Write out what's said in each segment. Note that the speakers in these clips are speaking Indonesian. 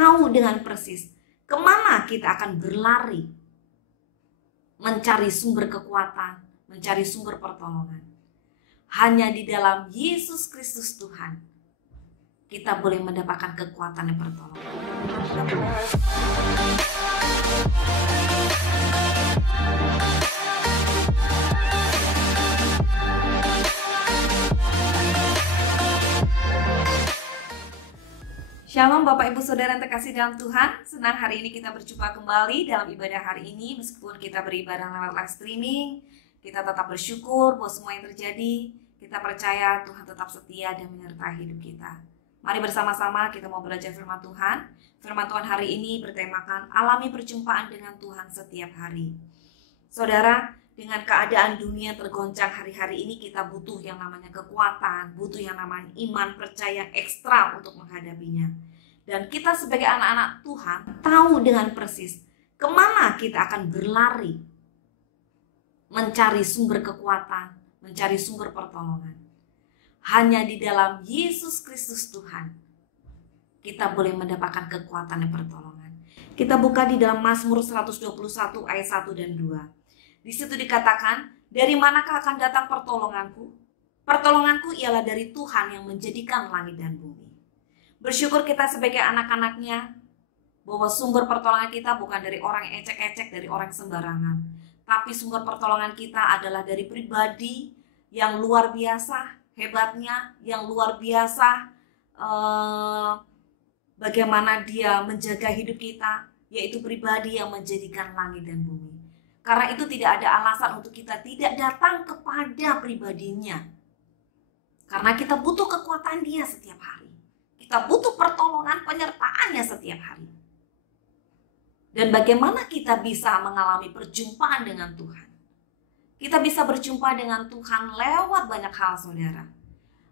tahu dengan persis kemana kita akan berlari mencari sumber kekuatan, mencari sumber pertolongan. Hanya di dalam Yesus Kristus Tuhan kita boleh mendapatkan kekuatan dan pertolongan. Shalom Bapak Ibu Saudara yang terkasih dalam Tuhan. Senang hari ini kita berjumpa kembali dalam ibadah hari ini. Meskipun kita beribadah lewat live streaming, kita tetap bersyukur buat semua yang terjadi. Kita percaya Tuhan tetap setia dan menyertai hidup kita. Mari bersama-sama kita mau belajar firman Tuhan. Firman Tuhan hari ini bertemakan alami perjumpaan dengan Tuhan setiap hari. Saudara, dengan keadaan dunia tergoncang hari-hari ini, kita butuh yang namanya kekuatan, butuh yang namanya iman, percaya ekstra untuk menghadapinya. Dan kita sebagai anak-anak Tuhan tahu dengan persis kemana kita akan berlari mencari sumber kekuatan, mencari sumber pertolongan. Hanya di dalam Yesus Kristus Tuhan kita boleh mendapatkan kekuatan dan pertolongan. Kita buka di dalam Mazmur 121 ayat 1 dan 2. Di situ dikatakan, dari manakah akan datang pertolonganku? Pertolonganku ialah dari Tuhan yang menjadikan langit dan bumi. Bersyukur kita sebagai anak-anaknya bahwa sumber pertolongan kita bukan dari orang yang ecek-ecek, dari orang sembarangan. Tapi sumber pertolongan kita adalah dari pribadi yang luar biasa, hebatnya, yang luar biasa, bagaimana dia menjaga hidup kita, yaitu pribadi yang menjadikan langit dan bumi. Karena itu tidak ada alasan untuk kita tidak datang kepada pribadinya. Karena kita butuh kekuatan dia setiap hari. Kita butuh pertolongan penyertaannya setiap hari. Dan bagaimana kita bisa mengalami perjumpaan dengan Tuhan? Kita bisa berjumpa dengan Tuhan lewat banyak hal, saudara.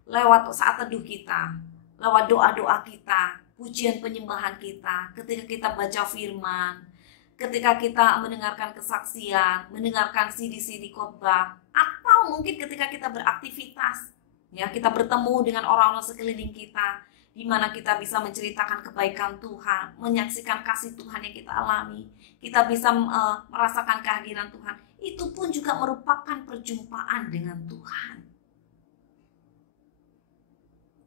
Lewat saat teduh kita, lewat doa-doa kita, pujian penyembahan kita, ketika kita baca firman, ketika kita mendengarkan kesaksian, mendengarkan CD-CD khotbah, atau mungkin ketika kita beraktivitas, ya kita bertemu dengan orang-orang sekeliling kita, di mana kita bisa menceritakan kebaikan Tuhan, menyaksikan kasih Tuhan yang kita alami, kita bisa merasakan kehadiran Tuhan. Itu pun juga merupakan perjumpaan dengan Tuhan.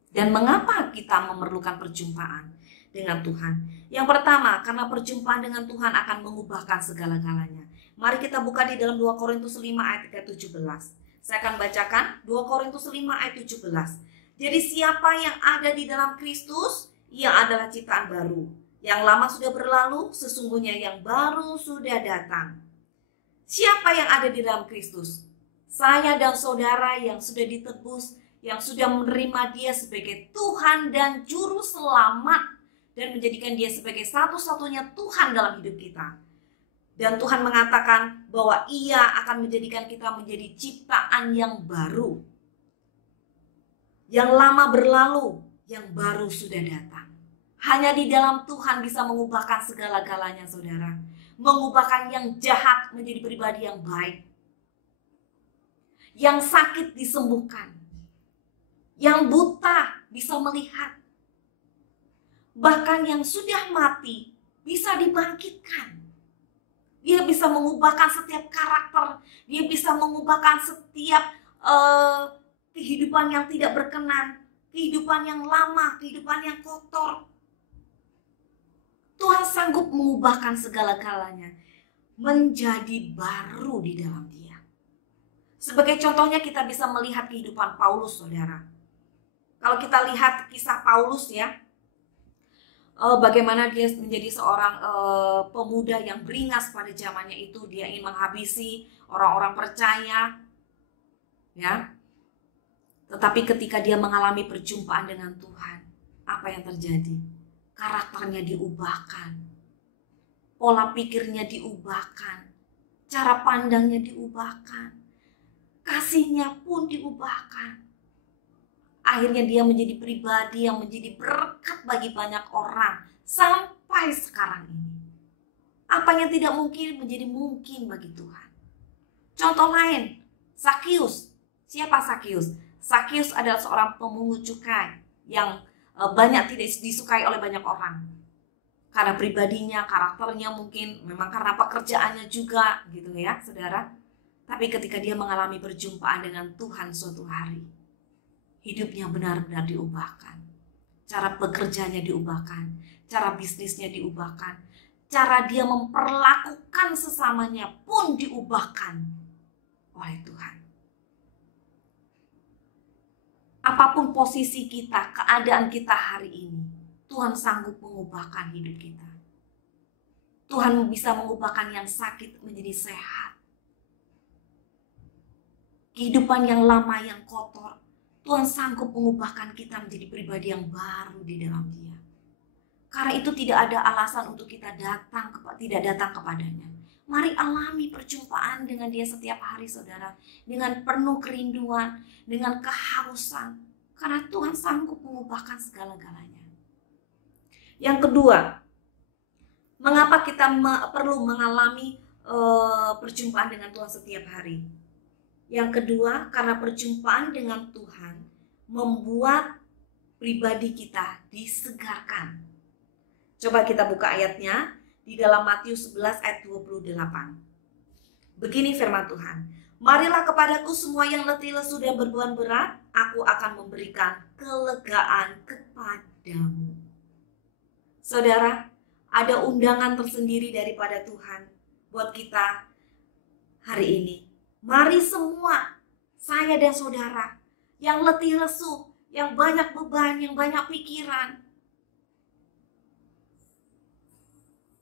Dan mengapa kita memerlukan perjumpaan dengan Tuhan? Yang pertama, karena perjumpaan dengan Tuhan akan mengubahkan segala-galanya. Mari kita buka di dalam 2 Korintus 5 ayat 17. Saya akan bacakan 2 Korintus 5 ayat 17. Jadi siapa yang ada di dalam Kristus, ia adalah ciptaan baru. Yang lama sudah berlalu, sesungguhnya yang baru sudah datang. Siapa yang ada di dalam Kristus? Saya dan saudara yang sudah ditebus, yang sudah menerima dia sebagai Tuhan dan Juru Selamat, dan menjadikan dia sebagai satu-satunya Tuhan dalam hidup kita. Dan Tuhan mengatakan bahwa ia akan menjadikan kita menjadi ciptaan yang baru. Yang lama berlalu, yang baru sudah datang. Hanya di dalam Tuhan bisa mengubahkan segala-galanya, saudara. Mengubahkan yang jahat menjadi pribadi yang baik. Yang sakit disembuhkan. Yang buta bisa melihat. Bahkan yang sudah mati bisa dibangkitkan. Dia bisa mengubahkan setiap karakter. Dia bisa mengubahkan setiap kehidupan yang tidak berkenan. Kehidupan yang lama, kehidupan yang kotor. Tuhan sanggup mengubahkan segala-galanya menjadi baru di dalam dia. Sebagai contohnya kita bisa melihat kehidupan Paulus, saudara. Kalau kita lihat kisah Paulus ya, bagaimana dia menjadi seorang pemuda yang beringas pada zamannya itu. Dia ingin menghabisi orang-orang percaya, ya. Tetapi ketika dia mengalami perjumpaan dengan Tuhan, apa yang terjadi? Karakternya diubahkan, pola pikirnya diubahkan, cara pandangnya diubahkan, kasihnya pun diubahkan. Akhirnya dia menjadi pribadi yang menjadi berkat bagi banyak orang sampai sekarang ini. Apa yang tidak mungkin menjadi mungkin bagi Tuhan. Contoh lain, Zakius. Siapa Zakius? Zakius adalah seorang pemungut cukai yang banyak tidak disukai oleh banyak orang. karena pribadinya, karakternya, mungkin memang karena pekerjaannya juga gitu ya saudara. Tapi ketika dia mengalami perjumpaan dengan Tuhan suatu hari, hidupnya benar-benar diubahkan. Cara bekerjanya diubahkan, cara bisnisnya diubahkan, cara dia memperlakukan sesamanya pun diubahkan oleh Tuhan. Apapun posisi kita, keadaan kita hari ini, Tuhan sanggup mengubahkan hidup kita. Tuhan bisa mengubahkan yang sakit menjadi sehat. Kehidupan yang lama, yang kotor, Tuhan sanggup mengubahkan kita menjadi pribadi yang baru di dalam Dia. Karena itu tidak ada alasan untuk kita tidak datang kepadanya. Mari alami perjumpaan dengan Dia setiap hari saudara. Dengan penuh kerinduan, dengan kehausan. Karena Tuhan sanggup mengubahkan segala-galanya. Yang kedua, mengapa kita perlu mengalami perjumpaan dengan Tuhan setiap hari? Yang kedua, karena perjumpaan dengan Tuhan membuat pribadi kita disegarkan. Coba kita buka ayatnya di dalam Matius 11 ayat 28. Begini firman Tuhan, marilah kepadaku semua yang letih lesu dan berbeban berat, aku akan memberikan kelegaan kepadamu. Saudara, ada undangan tersendiri daripada Tuhan buat kita hari ini. Mari semua, saya dan saudara, yang letih lesu, yang banyak beban, yang banyak pikiran.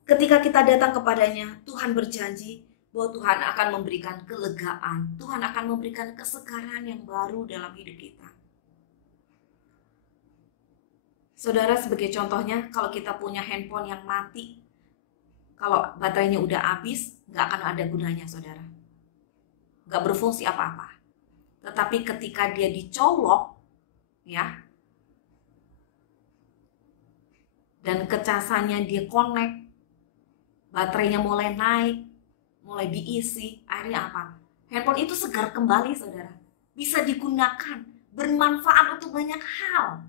Ketika kita datang kepadanya, Tuhan berjanji bahwa Tuhan akan memberikan kelegaan. Tuhan akan memberikan kesegaran yang baru dalam hidup kita. Saudara, sebagai contohnya, kalau kita punya handphone yang mati, kalau baterainya udah habis, nggak akan ada gunanya, saudara. Nggak berfungsi apa-apa. Tetapi ketika dia dicolok, ya, dan kecasannya dia connect, baterainya mulai naik, mulai diisi, akhirnya apa? Handphone itu segar kembali, saudara. Bisa digunakan, bermanfaat untuk banyak hal.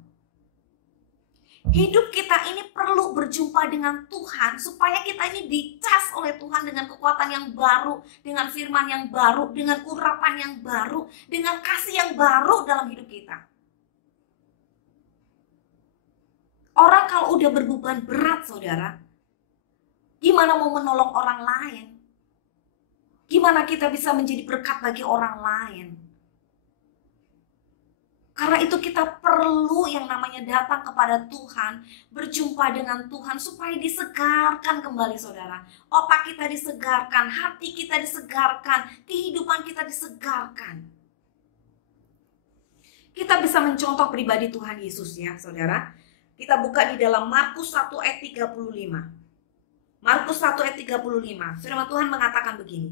Hidup kita ini perlu berjumpa dengan Tuhan supaya kita ini dicas oleh Tuhan dengan kekuatan yang baru, dengan firman yang baru, dengan urapan yang baru, dengan kasih yang baru dalam hidup kita. Orang kalau udah berbeban berat, saudara, gimana mau menolong orang lain? Gimana kita bisa menjadi berkat bagi orang lain? Karena itu kita perlu yang namanya datang kepada Tuhan, berjumpa dengan Tuhan supaya disegarkan kembali, saudara. Otak kita disegarkan, hati kita disegarkan, kehidupan kita disegarkan. Kita bisa mencontoh pribadi Tuhan Yesus ya, saudara. Kita buka di dalam Markus 1 ayat 35. Markus 1 ayat 35. Firman Tuhan mengatakan begini.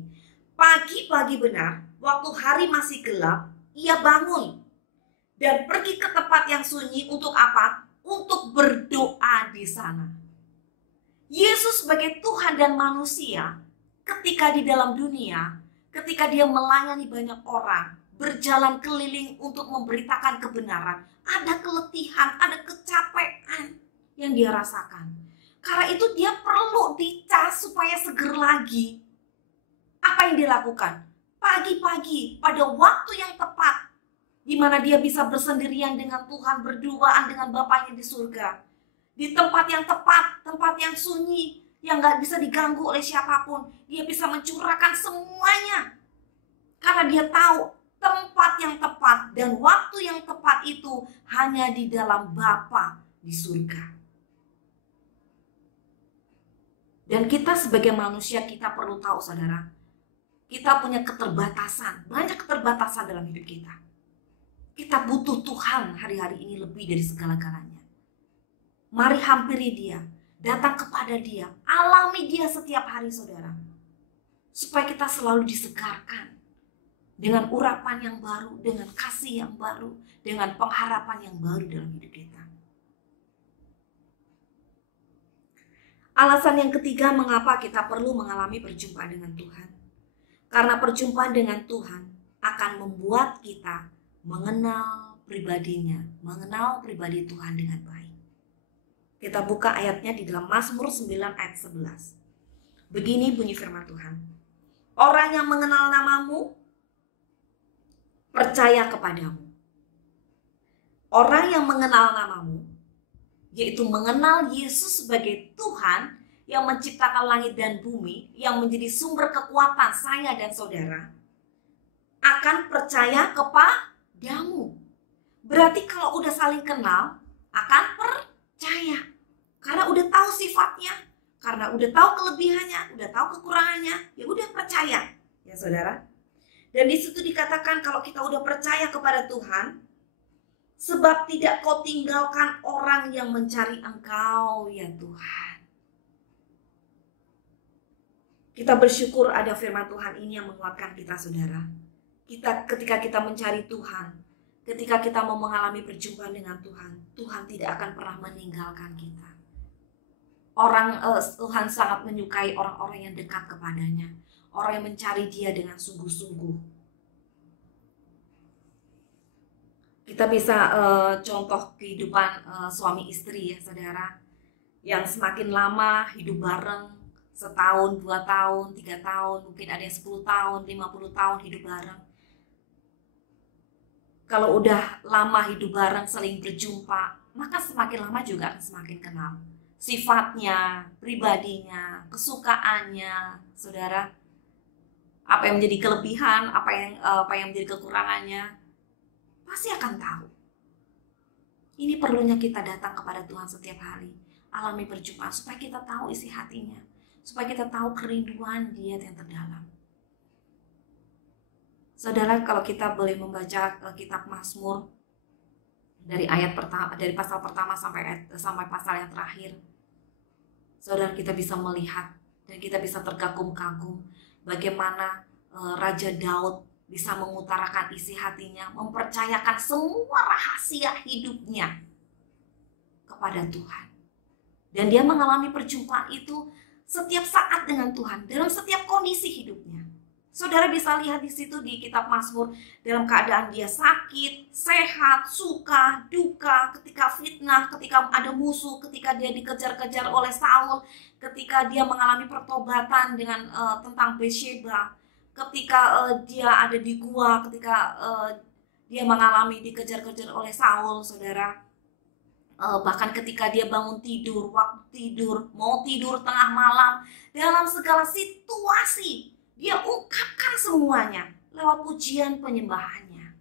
Pagi-pagi benar, waktu hari masih gelap, ia bangun dan pergi ke tempat yang sunyi untuk apa? Untuk berdoa di sana. Yesus sebagai Tuhan dan manusia, ketika di dalam dunia, ketika dia melayani banyak orang, berjalan keliling untuk memberitakan kebenaran, ada keletihan, ada kecapean yang dia rasakan. Karena itu dia perlu dicas supaya seger lagi. Apa yang dilakukan? Pagi-pagi, pada waktu yang tepat, di mana dia bisa bersendirian dengan Tuhan, berduaan dengan Bapaknya di surga. Di tempat yang tepat, tempat yang sunyi, yang gak bisa diganggu oleh siapapun. Dia bisa mencurahkan semuanya. Karena dia tahu tempat yang tepat dan waktu yang tepat itu hanya di dalam Bapa di surga. Dan kita sebagai manusia, kita perlu tahu, saudara, kita punya keterbatasan, banyak keterbatasan dalam hidup kita. Kita butuh Tuhan hari-hari ini lebih dari segala-galanya. Mari hampiri Dia, datang kepada Dia, alami Dia setiap hari, saudara. Supaya kita selalu disegarkan dengan urapan yang baru, dengan kasih yang baru, dengan pengharapan yang baru dalam hidup kita. Alasan yang ketiga mengapa kita perlu mengalami perjumpaan dengan Tuhan. Karena perjumpaan dengan Tuhan akan membuat kita mengenal pribadinya, mengenal pribadi Tuhan dengan baik. Kita buka ayatnya di dalam Mazmur 9 ayat 11. Begini bunyi firman Tuhan. Orang yang mengenal namamu percaya kepadamu. Orang yang mengenal namamu, yaitu mengenal Yesus sebagai Tuhan yang menciptakan langit dan bumi, yang menjadi sumber kekuatan saya dan saudara, akan percaya kepadamu. Berarti kalau udah saling kenal, akan percaya. Karena udah tahu sifatnya, karena udah tahu kelebihannya, udah tahu kekurangannya, ya udah percaya. Ya saudara. Dan di situ dikatakan kalau kita udah percaya kepada Tuhan, sebab tidak kau tinggalkan orang yang mencari Engkau, ya Tuhan. Kita bersyukur ada firman Tuhan ini yang menguatkan kita, saudara. Ketika kita mencari Tuhan, ketika kita mau mengalami perjumpaan dengan Tuhan, Tuhan tidak akan pernah meninggalkan kita. Tuhan sangat menyukai orang-orang yang dekat kepadanya, orang yang mencari Dia dengan sungguh-sungguh. Kita bisa contoh kehidupan suami istri, ya saudara, yang semakin lama hidup bareng, setahun, 2 tahun, 3 tahun, mungkin ada yang 10 tahun, 50 tahun hidup bareng. Kalau udah lama hidup bareng, sering berjumpa, maka semakin lama juga akan semakin kenal sifatnya, pribadinya, kesukaannya, saudara. Apa yang menjadi kelebihan, apa yang menjadi kekurangannya, pasti akan tahu. Ini perlunya kita datang kepada Tuhan setiap hari, alami perjumpaan supaya kita tahu isi hatinya, supaya kita tahu kerinduan Dia yang terdalam. Saudara, kalau kita boleh membaca kitab Mazmur dari pasal pertama sampai pasal yang terakhir, saudara, kita bisa melihat dan kita bisa terkagum-kagum bagaimana Raja Daud bisa mengutarakan isi hatinya, mempercayakan semua rahasia hidupnya kepada Tuhan. Dan dia mengalami perjumpaan itu setiap saat dengan Tuhan, dalam setiap kondisi hidupnya. Saudara bisa lihat di situ di kitab Mazmur, dalam keadaan dia sakit, sehat, suka, duka, ketika fitnah, ketika ada musuh, ketika dia dikejar-kejar oleh Saul, ketika dia mengalami pertobatan dengan tentang Bathsheba, ketika dia ada di gua, ketika dia mengalami dikejar-kejar oleh Saul, saudara. Bahkan ketika dia bangun tidur, waktu tidur, mau tidur tengah malam, dalam segala situasi dia ungkapkan semuanya lewat pujian penyembahannya.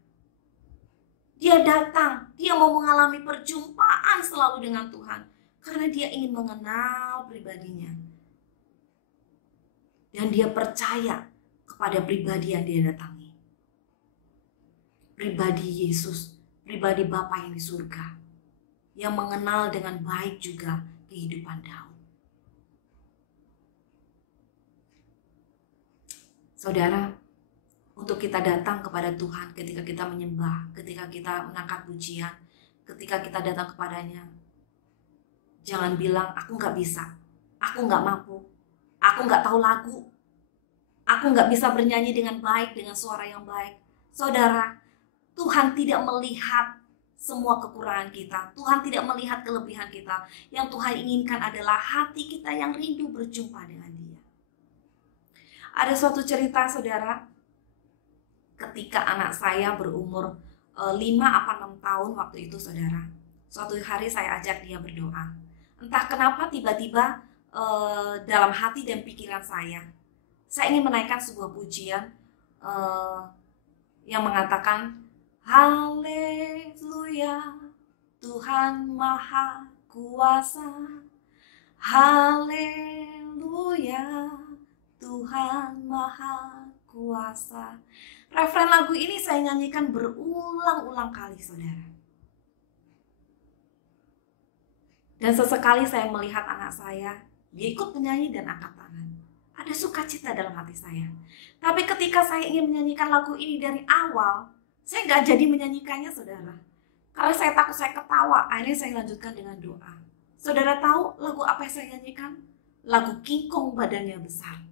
Dia datang, dia mau mengalami perjumpaan selalu dengan Tuhan karena dia ingin mengenal pribadinya. Dan dia percaya kepada pribadi yang dia datangi. Pribadi Yesus, pribadi Bapa yang di surga, yang mengenal dengan baik juga kehidupan Daud. Saudara, untuk kita datang kepada Tuhan ketika kita menyembah, ketika kita mengangkat pujian, ketika kita datang kepadanya, jangan bilang, aku gak bisa, aku gak mampu, aku gak tahu lagu, aku gak bisa bernyanyi dengan baik, dengan suara yang baik. Saudara, Tuhan tidak melihat semua kekurangan kita, Tuhan tidak melihat kelebihan kita. Yang Tuhan inginkan adalah hati kita yang rindu berjumpa dengan Dia. Ada suatu cerita, saudara, ketika anak saya berumur 5-6 tahun waktu itu, saudara. Suatu hari saya ajak dia berdoa. Entah kenapa tiba-tiba dalam hati dan pikiran saya ingin menaikkan sebuah pujian yang mengatakan, Haleluya, Tuhan Maha Kuasa. Haleluya, Tuhan Maha Kuasa. Referen lagu ini saya nyanyikan berulang-ulang kali, saudara. Dan sesekali saya melihat anak saya, dia ikut menyanyi dan angkat tangan. Ada sukacita dalam hati saya. Tapi ketika saya ingin menyanyikan lagu ini dari awal, saya nggak jadi menyanyikannya, saudara. Kalau saya takut saya ketawa, akhirnya saya lanjutkan dengan doa. Saudara tahu lagu apa yang saya nyanyikan? Lagu King Kong Badannya Besar.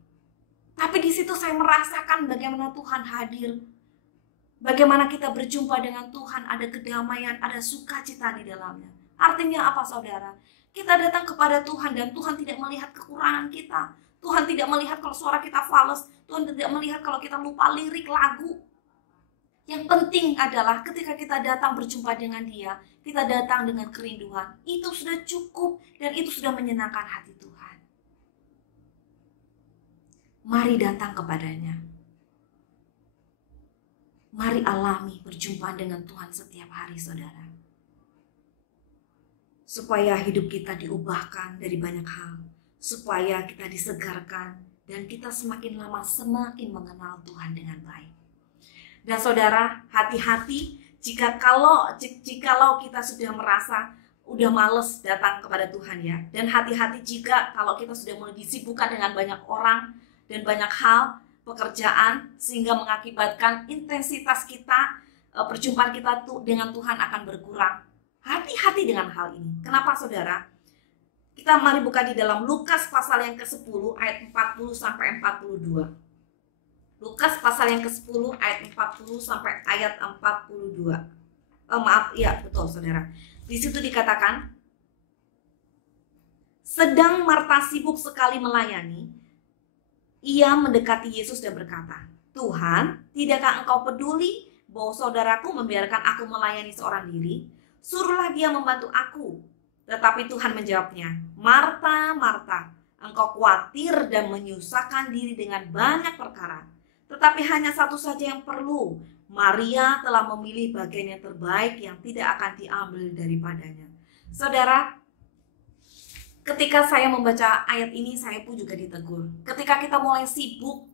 Tapi di situ saya merasakan bagaimana Tuhan hadir. Bagaimana kita berjumpa dengan Tuhan, ada kedamaian, ada sukacita di dalamnya. Artinya apa, saudara? Kita datang kepada Tuhan dan Tuhan tidak melihat kekurangan kita. Tuhan tidak melihat kalau suara kita fals. Tuhan tidak melihat kalau kita lupa lirik lagu. Yang penting adalah ketika kita datang berjumpa dengan Dia, kita datang dengan kerinduan. Itu sudah cukup dan itu sudah menyenangkan hati Tuhan. Mari datang kepadanya. Mari alami perjumpaan dengan Tuhan setiap hari, saudara. Supaya hidup kita diubahkan dari banyak hal. Supaya kita disegarkan dan kita semakin lama semakin mengenal Tuhan dengan baik. Dan saudara, hati-hati jikalau kita sudah merasa udah males datang kepada Tuhan ya. Dan hati-hati jika kalau kita sudah mulai disibukkan dengan banyak orang dan banyak hal, pekerjaan, sehingga mengakibatkan intensitas kita, perjumpaan kita dengan Tuhan akan berkurang. Hati-hati dengan hal ini. Kenapa saudara? Kita mari buka di dalam Lukas pasal yang ke-10 ayat 40 sampai 42. Lukas pasal yang ke-10 ayat 40 sampai ayat 42. Betul saudara. Di situ dikatakan, sedang Marta sibuk sekali melayani, ia mendekati Yesus dan berkata, Tuhan, tidakkah engkau peduli bahwa saudaraku membiarkan aku melayani seorang diri? Suruhlah dia membantu aku. Tetapi Tuhan menjawabnya, Marta, Marta, engkau khawatir dan menyusahkan diri dengan banyak perkara. Tetapi hanya satu saja yang perlu. Maria telah memilih bagian yang terbaik yang tidak akan diambil daripadanya. Saudara, ketika saya membaca ayat ini, saya pun juga ditegur. Ketika kita mulai sibuk,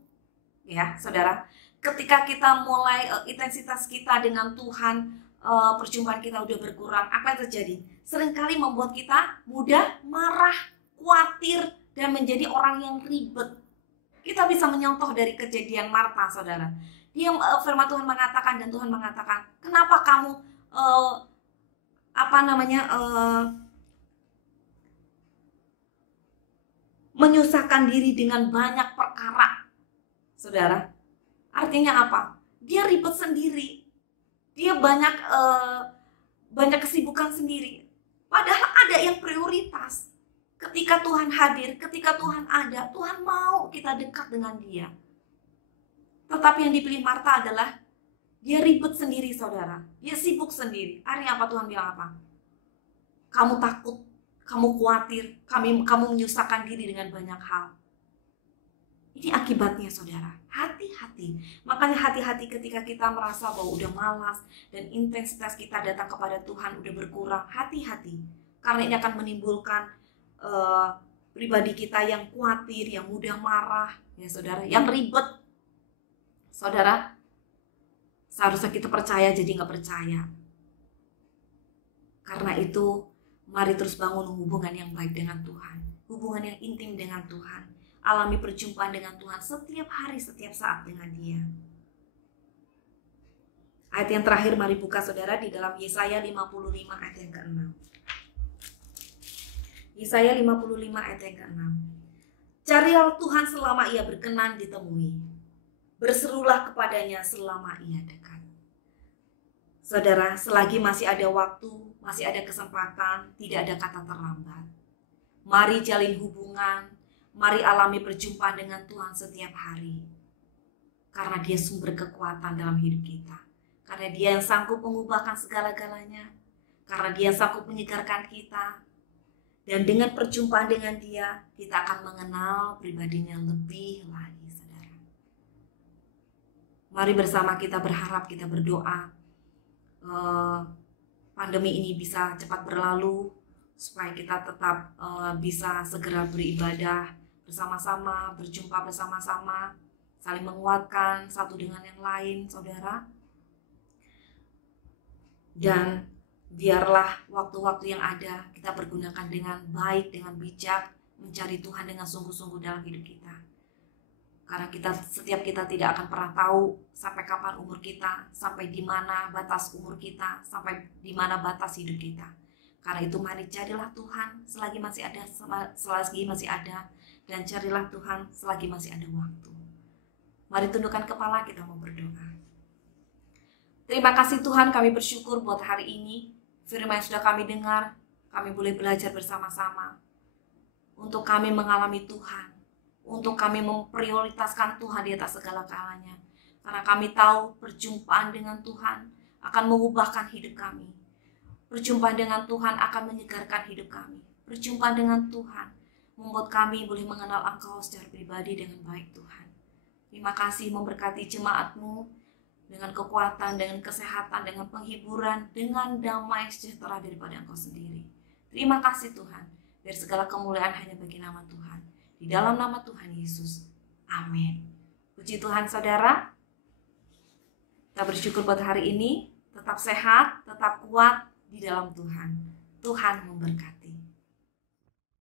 ya saudara, ketika kita mulai intensitas kita dengan Tuhan, perjumpaan kita udah berkurang, apa yang terjadi? Seringkali membuat kita mudah marah, khawatir, dan menjadi orang yang ribet. Kita bisa menyontoh dari kejadian Marta, saudara. Dia firman Tuhan mengatakan dan Tuhan mengatakan, kenapa kamu menyusahkan diri dengan banyak perkara, saudara? Artinya apa? Dia ribet sendiri. Dia banyak kesibukan sendiri. Padahal ada yang prioritas. Ketika Tuhan hadir, ketika Tuhan ada, Tuhan mau kita dekat dengan Dia. Tetapi yang dipilih Marta adalah dia ribet sendiri, saudara. Dia sibuk sendiri. Artinya apa? Tuhan bilang apa? Kamu takut, kamu khawatir, kamu menyusahkan diri dengan banyak hal. Ini akibatnya, saudara. Hati-hati. Makanya hati-hati ketika kita merasa bahwa udah malas dan intensitas kita datang kepada Tuhan udah berkurang. Hati-hati. Karena ini akan menimbulkan pribadi kita yang khawatir, yang mudah marah, ya saudara, yang ribet. Saudara, seharusnya kita percaya jadi nggak percaya. Karena itu, mari terus bangun hubungan yang baik dengan Tuhan, hubungan yang intim dengan Tuhan. Alami perjumpaan dengan Tuhan setiap hari, setiap saat dengan Dia. Ayat yang terakhir mari buka saudara di dalam Yesaya 55 ayat yang ke-6. Yesaya 55 ayat yang ke-6. Carilah Tuhan selama Ia berkenan ditemui. Berserulah kepadanya selama Ia dekat. Saudara, selagi masih ada waktu, masih ada kesempatan, tidak ada kata terlambat. Mari jalin hubungan, mari alami perjumpaan dengan Tuhan setiap hari. Karena Dia sumber kekuatan dalam hidup kita. Karena Dia yang sanggup mengubahkan segala-galanya. Karena Dia yang sanggup menyegarkan kita. Dan dengan perjumpaan dengan Dia, kita akan mengenal pribadinya lebih lagi, saudara. Mari bersama kita berharap, kita berdoa. Pandemi ini bisa cepat berlalu, supaya kita tetap bisa segera beribadah bersama-sama, berjumpa bersama-sama, saling menguatkan satu dengan yang lain, saudara. Dan biarlah waktu-waktu yang ada kita pergunakan dengan baik, dengan bijak, mencari Tuhan dengan sungguh-sungguh dalam hidup kita. Karena setiap kita tidak akan pernah tahu sampai kapan umur kita, sampai di mana batas umur kita, sampai di mana batas hidup kita. Karena itu mari carilah Tuhan selagi masih ada, dan carilah Tuhan selagi masih ada waktu. Mari tundukkan kepala, kita mau berdoa. Terima kasih Tuhan, kami bersyukur buat hari ini. Firman yang sudah kami dengar, kami boleh belajar bersama-sama untuk kami mengalami Tuhan, untuk kami memprioritaskan Tuhan di atas segala-galanya. Karena kami tahu perjumpaan dengan Tuhan akan mengubahkan hidup kami. Perjumpaan dengan Tuhan akan menyegarkan hidup kami. Perjumpaan dengan Tuhan membuat kami boleh mengenal Engkau secara pribadi dengan baik, Tuhan. Terima kasih memberkati jemaat-Mu dengan kekuatan, dengan kesehatan, dengan penghiburan, dengan damai sejahtera daripada Engkau sendiri. Terima kasih Tuhan. Dari segala kemuliaan hanya bagi nama Tuhan. Di dalam nama Tuhan Yesus. Amin. Puji Tuhan saudara. Kita bersyukur buat hari ini. Tetap sehat, tetap kuat di dalam Tuhan. Tuhan memberkati.